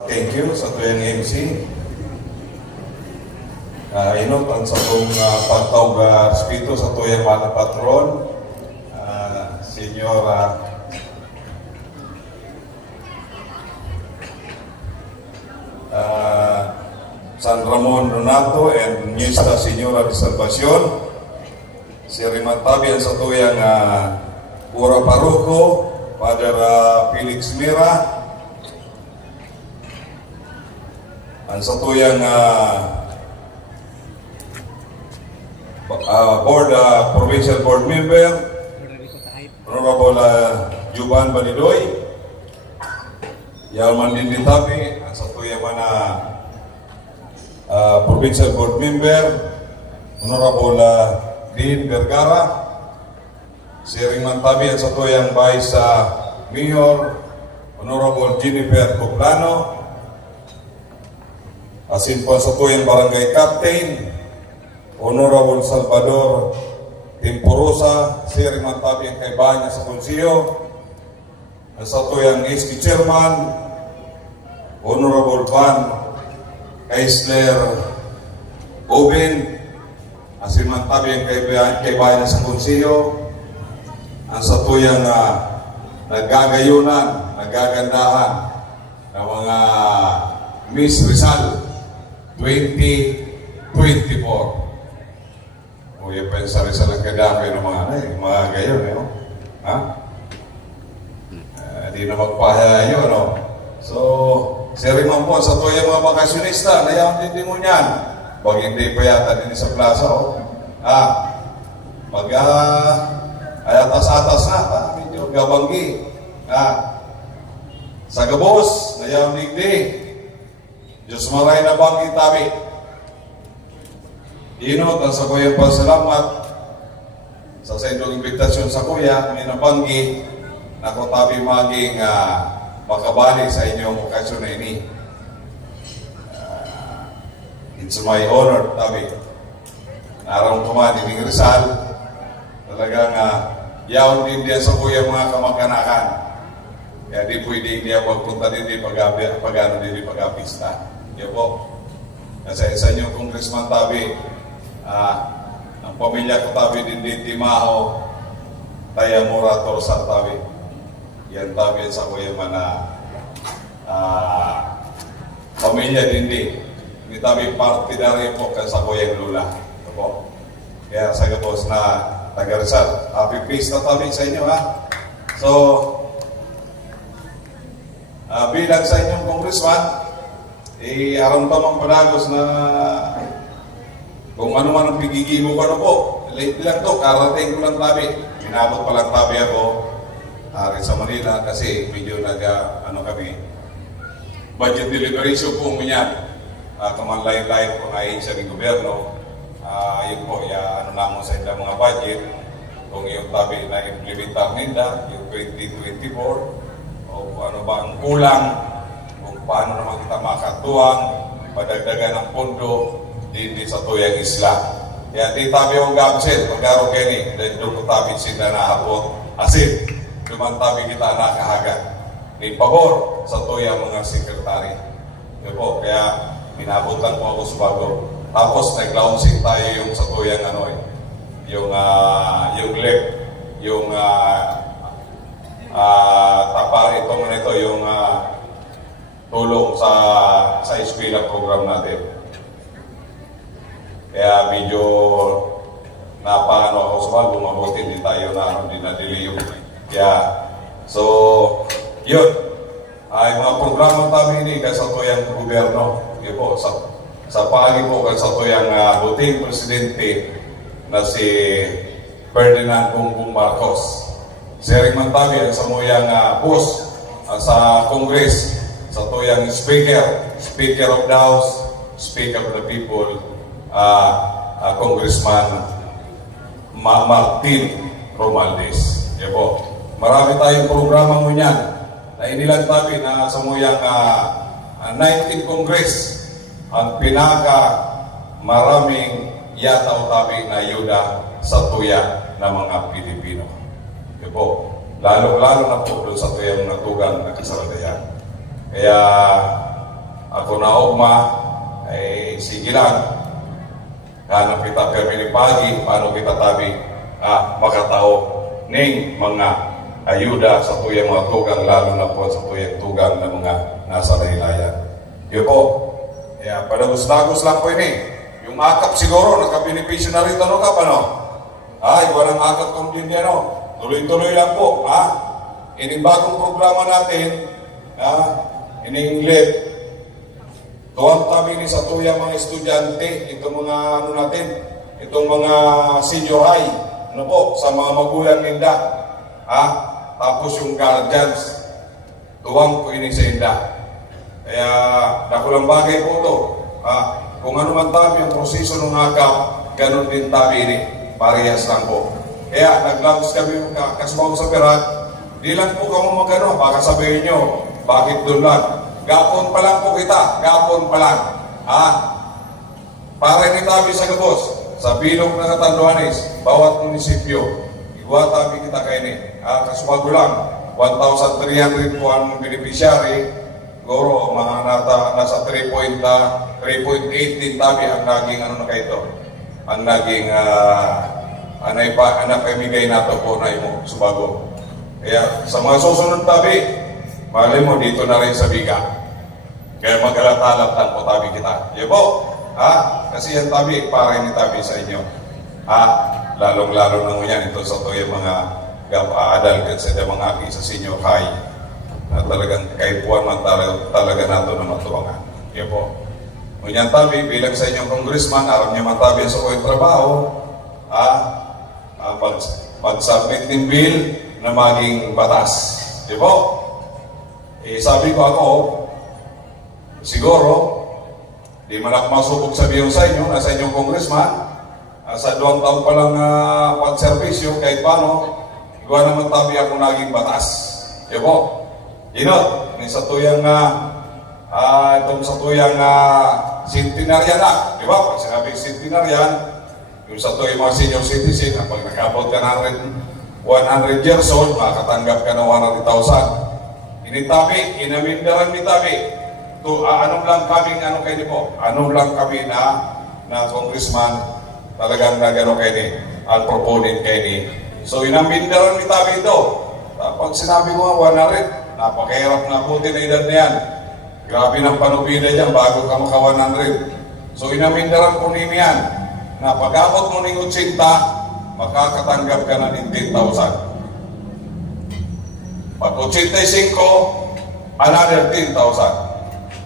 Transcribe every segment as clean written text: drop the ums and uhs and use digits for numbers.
Thank you sa tuyang MC. Inot ang sa itong pagtawag respeto sa tuyang mga patron, Senior San Ramon Donato and Ministra Senyora de Salvacion, si Rimantabian sa tuyang Pura Paruco, Father Felix Mira, ang sa tuyang Provincial Board Member, Honorable Juban Balidoy, Yaman Linditabi, ang sa tuyang Provincial Board Member, Honorable Dean Vergara, si Rimantabi, ang sa tuyang Vice Mayor, Honorable Jennifer Coplano, asin po sa tuyang Barangay Captain, Honorable Salvador Temporosa, si Rimantabi ang kaibahan niya sa Konsiyo, sa tuyang SK Chairman, Honorable Van Eisler Oben, asin Mantabi ang kaibahan niya sa Konsiyo, ang sa tuyang naggagayunan, naggagandahan ng mga Miss Rizal 2024. O yung pensar sa lang kadami ng mga gayon, ha? Di na magpahayo, no? So, siri man po sa tuyang mga bakasyonista, nayaw din mo niyan. Pag hindi pa yata din sa plaza, ayatas-atas na, medyo gabanggi. Sa gabos, nayaw digdi. Diyos maray na banggi tabi. Inot ang sa kuya pasalamat sa sendong imbitasyon sa kuya, may nabanggi na ko tabi maging makabalik sa inyong okasyon na ini. It's my honor, tabi. Narang tumani ng Rizal, talagang yaon din diyan sa kuya mga kamag-anakan. Kaya di pwede niya magpunta din di pag-apista. Yan po. Kasi sa inyong Congressman Tabi, ang pamilya ko Tabi din Timaho, Taya Morator sa Tabi. Yan Tabi sa kuya pamilya din di. Hindi Tabi partidaryo po sa kuya Lula. Yan po. Kaya sa gabos na taga-Rizal. Happy peace na Tabi sa inyo, ha? So, bilang sa inyong congressman, aramdamang panagos na kung ano man ang pigigimo ko po. Late lang to, karating ko lang Tabi. Minabot pa lang Tabi ako rin sa Manila kasi medyo kami budget deliberation po minyan. Kamanlain-lain po na siya ng gobyerno. Yun po, namon sa ilang mga budget. Kung yung Tabi na implementar nila, yung 2024, o ano ba ang kulang, kung paano naman kita makatuwang, padagdagan ng pondo, di sa tuyang isla. Kaya di Tabi ang gabset, pagkaro kini, dahil doon ko Tabi sila nahapot, asin, duman Tabi kita nakahagat. Ni pabor sa tuyang mga sekretary. Yun po, kaya minabutan po ako sa bago. Tapos nag-launching tayo yung sa tuyang yung lip, yung itong nito yung tulong sa eskwela program natin. Kaya medyo napaano ako sa bago, mabuti hindi tayo dinadili yung. Kaya, so, yun. Ay mga programa tabi ini kasi sa tuyang gobyerno. Yun po, sa paagi po kasi sa tuyang buting presidente na si Ferdinand Bongbong Marcos. Sering Mantabi ang sa muyang boss sa Congress, sa tuyang Speaker of the House, Speaker of the People, Congressman Martin Romualdez. Yan po. Marami tayong programa mo niyan na inilang Tabi na sa muyang 19th Congress ang maraming yataw Tabi na ayuda sa tuya ng mga Pilipino. Yan po. Lalo na po doon sa tuyang natugang na kasaladayan. Kaya ako na ugma, sige lang. Hanap kita permini pagi, paano kita tabi makatao ning mga ayuda sa tuyang mga tugang, lalo na po sa tuyang tugang na mga nasa laylayan. Yun po, padagos-dagos lang po ini. Yung akap siguro, nakabenepisyo na rin tanong ka pa, no? Iwan ang akap kong din yan, no? Tuloy-tuloy lang po, Ining bagong programa natin, ining-inglet, tuwang kami ni sa tuyang mga estudyante, itong mga natin, itong mga senior high, sa mga magulang ninda, tapos yung guardians, tuwang po ini sa inda. Kaya, nakulang bagay po ito. Kung ano man tabi ang proseso ng akap, ganun din tabi ini, parehas lang po. Kaya, naglabas kami kasbaw sa Perak, di lang po kamo magano, baka sabihin nyo, bakit doon lang? Gapon pa lang po kita, gapon pa lang. Para ni tabi sa Gabos, sa bilog na Catanduanes, bawat munisipyo, igwa tabi kita kayo ni. Kasumago lang, 1,300 po ang beneficiary, siguro mga nasa 3.8 din tabi ang naging na kayo. Ang naging anak pamigay nato po na imo subago. Kaya sa mga susunod tabi, mali mo dito na rin sa biga. Kaya magkalatalap lang po tabi kita. Yan po, kasi yan tabi, para ni tabi sa inyo. Lalong-lalo na mo yan ito sa to yung mga adal kasi mga aki sa senior high na talagang kaipuan man talaga nato na matuwangan. Yan po. Ngunyan tabi, bilang sa inyong congressman, aram niya matabi sa kong trabaho, pag-submit ng bill na maging batas. Di po? Sabi ko ako, siguro, di man ako masubok sabihin sa inyo, nasa inyong congressman, sa 2 taon pa lang pag-servisyo, kahit paano, igawa naman tabi ako naging batas. Di po? Inot, sa tuyang itong sa tuyang centenarian na. Di ba? Pag sinabing centenarian, yung sa tuyang mga senior citizen, pag nakabot ka na 100 years old, makatanggap ka ng 100,000. Initabi, inamindaran ni tabi. Anong lang kami, kayo po? Anong lang kami na congressman, talagang nagano kayo ni, ang proponent kayo ni. So, inamindaran ni tabi ito. Pag sinabi mo 100, napakahirap na puti na edad na yan. Grabe ng panubida dyan bago ka maka 100. So, inamindaran po nini yan. Na pag-abot mo ng 80, makakatanggap ka na ng 10,000. Pag 85, another 10,000.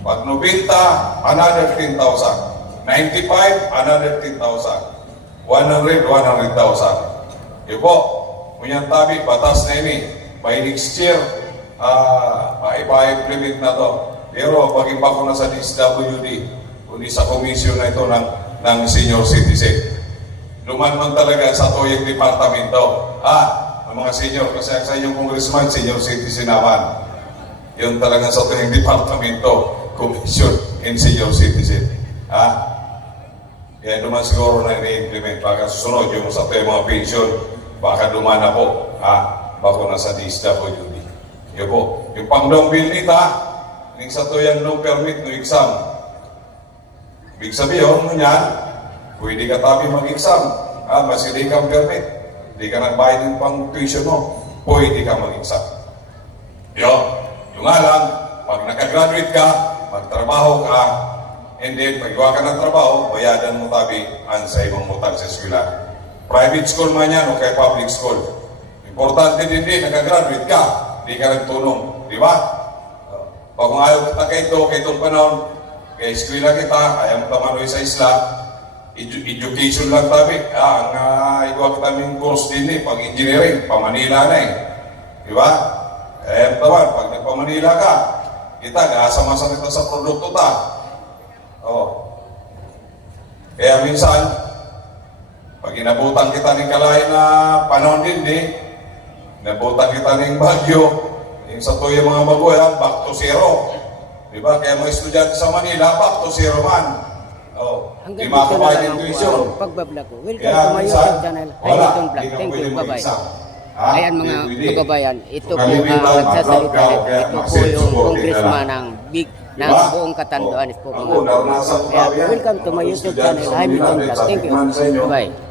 Pag 90, another 10,000. 95, another 10,000. 100, 100,000. Ipo, munyang tabi, batas na ini. By next year, ipa-implement na to. Pero pag ipa ko na sa DSWD, kundi sa komisyon na ito ng senior citizen, luman talaga sa toyong departamento. Ang mga senior, kasi sa inyong congressman, senior citizen naman. Yun talaga sa toyong departamento, commission and senior citizen. Yan naman siguro na i-implement. Baka susunod yung sa toyong mga pension, baka luman na po. Bako na sa DSWD. Yun po. Yung pangdong bill nita, yung sa toyong no permit, no exam. Ibig sabihin mo yan, pwede ka tabi mag-exam. Mas hindi ka permit. Hindi ka nagbayad ng pang-tuition mo. Pwede ka mag-exam. Yung nga lang, pag nakagraduate ka, magtrabaho ka, and then pag iwa ka ng trabaho, bayadan mo tabi ang sa ibang mutang sa eskwela. Private school man yan o kay public school. Importante din nakagraduate ka, hindi ka nagtunong. Di ba? Pag ayaw kita kay itong panahon, kay eskwela kita, ayaw mo tamanoy sa isla, education lang tabi. Ang iwa kita ng course din pag engineering, pa-Manila na Di ba? Tawan, pag nagpa-Manila ka, kita, gaasama-sa kita sa produkto ta. Kaya minsan, pag inabutan kita ng kalahin na panahon din, inabutan kita ng bagyo, yung sa tuyo mga magulang, back to zero. Diba? Kaya mga estudyante sa Manila, back to zero man. Di makabayad yung tuition. Pagbablog ko. Welcome to my YouTube channel. Hayatong Vlog. Thank you. Bye-bye. Ayan mga kagabayan, ito po ang nagsasalita. Ito po yung congressman ng ng buong Catanduanes po Ako, mga. naranasan ko Kaya kami yan. welcome to my Mga YouTube estudyante channel, sa Jaime Manila, Vlog. sabi Thank ko you. man sa inyo, Bye-bye.